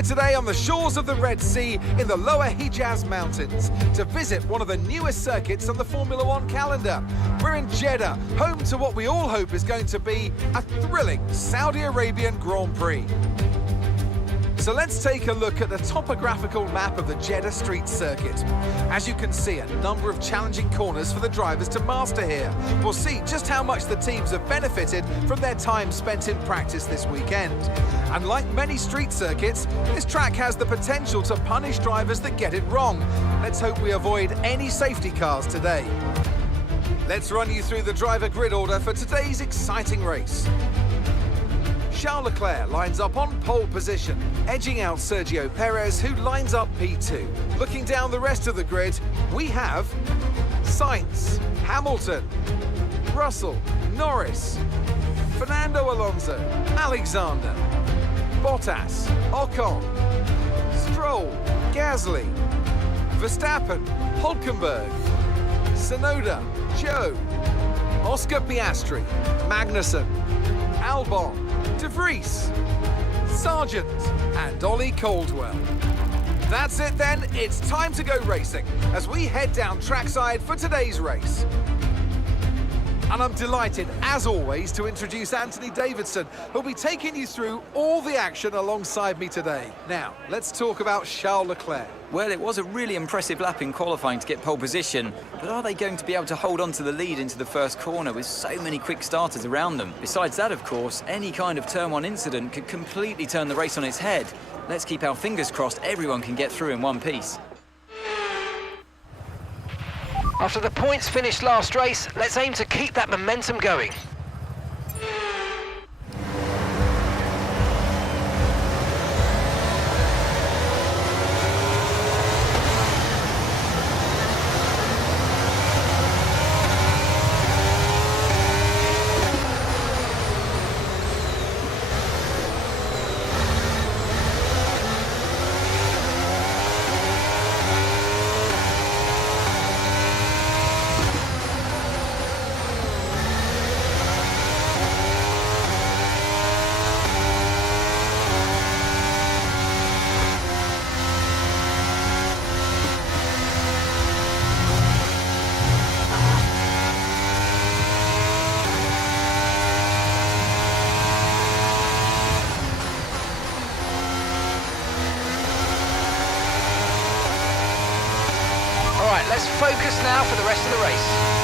here today on the shores of the Red Sea in the lower Hijaz Mountains to visit one of the newest circuits on the Formula One calendar. We're in Jeddah, home to what we all hope is going to be a thrilling Saudi Arabian Grand Prix. So let's take a look at the topographical map of the Jeddah Street Circuit. As you can see, a number of challenging corners for the drivers to master here. We'll see just how much the teams have benefited from their time spent in practice this weekend. And like many street circuits, this track has the potential to punish drivers that get it wrong. Let's hope we avoid any safety cars today. Let's run you through the driver grid order for today's exciting race. Charles Leclerc lines up on pole position, edging out Sergio Perez, who lines up P2. Looking down the rest of the grid, we have Sainz, Hamilton, Russell, Norris, Fernando Alonso, Alexander, Bottas, Ocon, Stroll, Gasly, Verstappen, Hülkenberg, Tsunoda, Zhou, Oscar Piastri, Magnussen, Albon, De Vries, Sargent and Ollie Caldwell. That's it then, it's time to go racing as we head down trackside for today's race. And I'm delighted, as always, to introduce Anthony Davidson, who'll be taking you through all the action alongside me today. Now, let's talk about Charles Leclerc. Well, it was a really impressive lap in qualifying to get pole position, but are they going to be able to hold on to the lead into the first corner with so many quick starters around them? Besides that, of course, any kind of turn one incident could completely turn the race on its head. Let's keep our fingers crossed everyone can get through in one piece. After the points finished last race, let's aim to keep that momentum going. Alright, let's focus now for the rest of the race.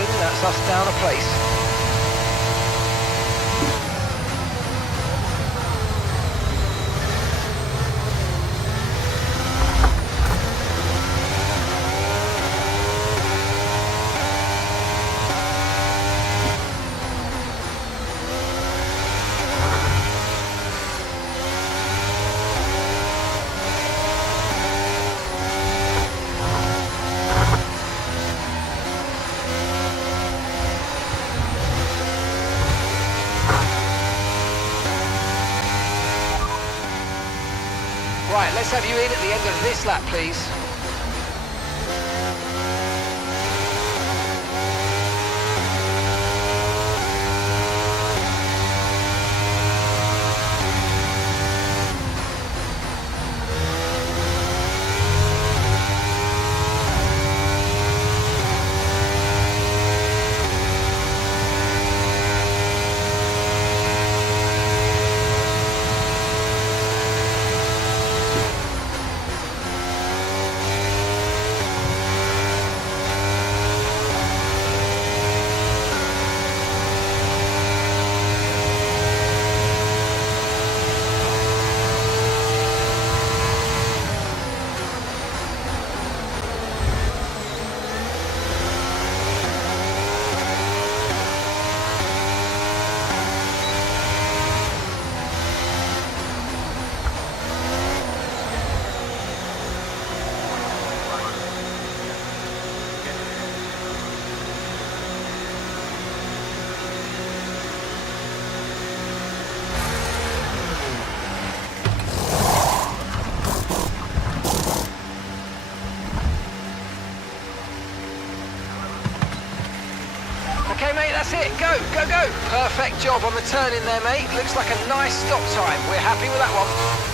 position, that's us down a place. Right, let's have you in at the end of this lap, please. Okay, mate, that's it. Go, go, go. Perfect job on the turn in there, mate. Looks like a nice stop time. We're happy with that one.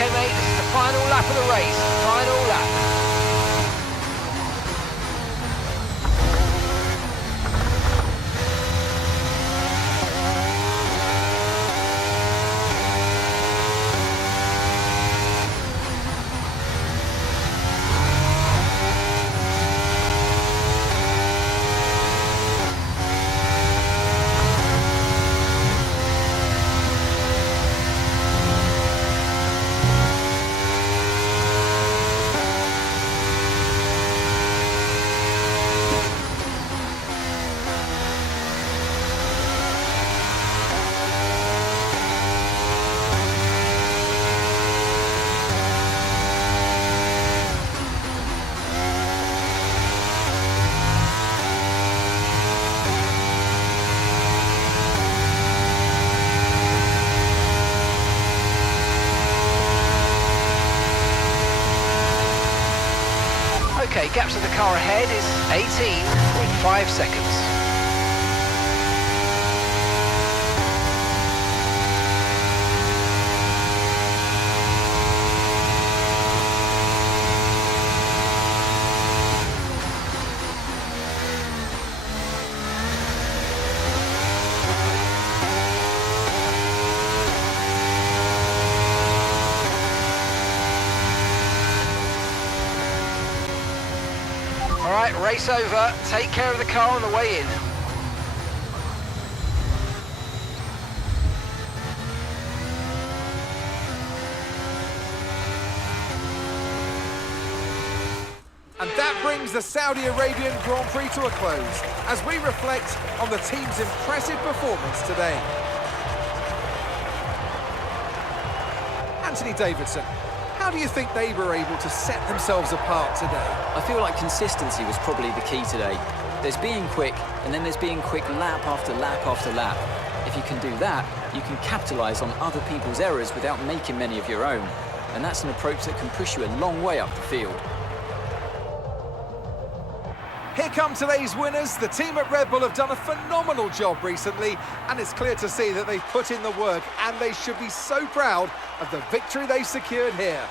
Okay, mate, this is the final lap of the race. Final lap. Okay, gap to the car ahead is 18.5 seconds. race over. Take care of the car on the way in. And that brings the Saudi Arabian Grand Prix to a close as we reflect on the team's impressive performance today. Anthony Davidson, how do you think they were able to set themselves apart today? I feel like consistency was probably the key today. There's being quick, and then there's being quick lap after lap after lap. If you can do that, you can capitalise on other people's errors without making many of your own. And that's an approach that can push you a long way up the field. Here come today's winners. The team at Red Bull have done a phenomenal job recently, and it's clear to see that they've put in the work, and they should be so proud of the victory they've secured here.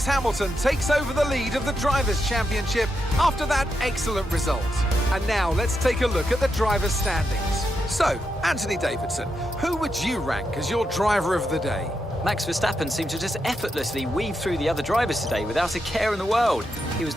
Lewis Hamilton takes over the lead of the Drivers' Championship after that excellent result. And now let's take a look at the drivers' standings. So, Anthony Davidson, who would you rank as your driver of the day? Max Verstappen seemed to just effortlessly weave through the other drivers today without a care in the world. He was